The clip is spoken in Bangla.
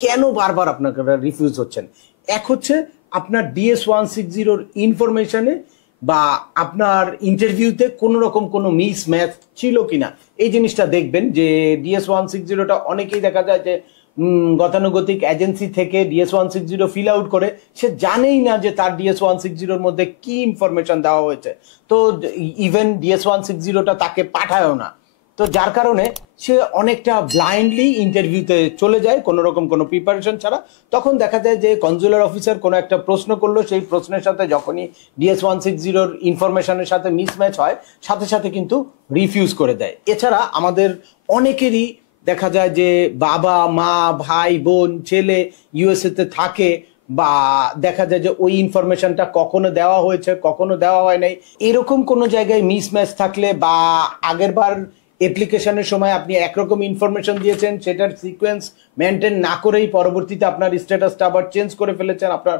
কেন বারবার আপনারা রিফিউজ হচ্ছেন? এক হচ্ছে আপনার DS-160 ইনফরমেশনে বা আপনার ইন্টারভিউতে কোনো রকম কোনো মিসম্যাচ ছিল কিনা এই জিনিসটা দেখবেন। যে DS-160টা অনেকেই দেখা যায় যে গতানুগতিক এজেন্সি থেকে DS-160 ফিল আউট করে, সে জানেই না যে তার DS-160 মধ্যে কি ইনফরমেশন দেওয়া হয়েছে। তো ইভেন DS-160টা তাকে পাঠায়ও না। তো যার কারণে সে অনেকটা ব্লাইন্ডলি ইন্টারভিউতে চলে যায় কোনো রকম কোনো প্রিপারেশন ছাড়া। তখন দেখা যায় যে কনজুলার অফিসার কোনো একটা প্রশ্ন করলো, সেই প্রশ্নের সাথে যখনই DS-160 ইনফরমেশনের সাথে মিসম্যাচ হয় সাথে সাথে কিন্তু রিফিউজ করে দেয়। এছাড়া আমাদের অনেকেরই দেখা যায় যে বাবা মা ভাই বোন ছেলে USA তে থাকে, বা দেখা যায় যে ওই ইনফরমেশনটা কখনো দেওয়া হয়েছে কখনো দেওয়া হয় নাই, এরকম কোনো জায়গায় মিসম্যাচ থাকলে বা আগের বার অ্যাপ্লিকেশনের সময় আপনি একরকম ইনফরমেশন দিয়েছেন, সেটার সিকোয়েন্স মেনটেন না করেই পরবর্তীতে আপনার স্ট্যাটাসটা আবার চেঞ্জ করে ফেলেছেন, আপনার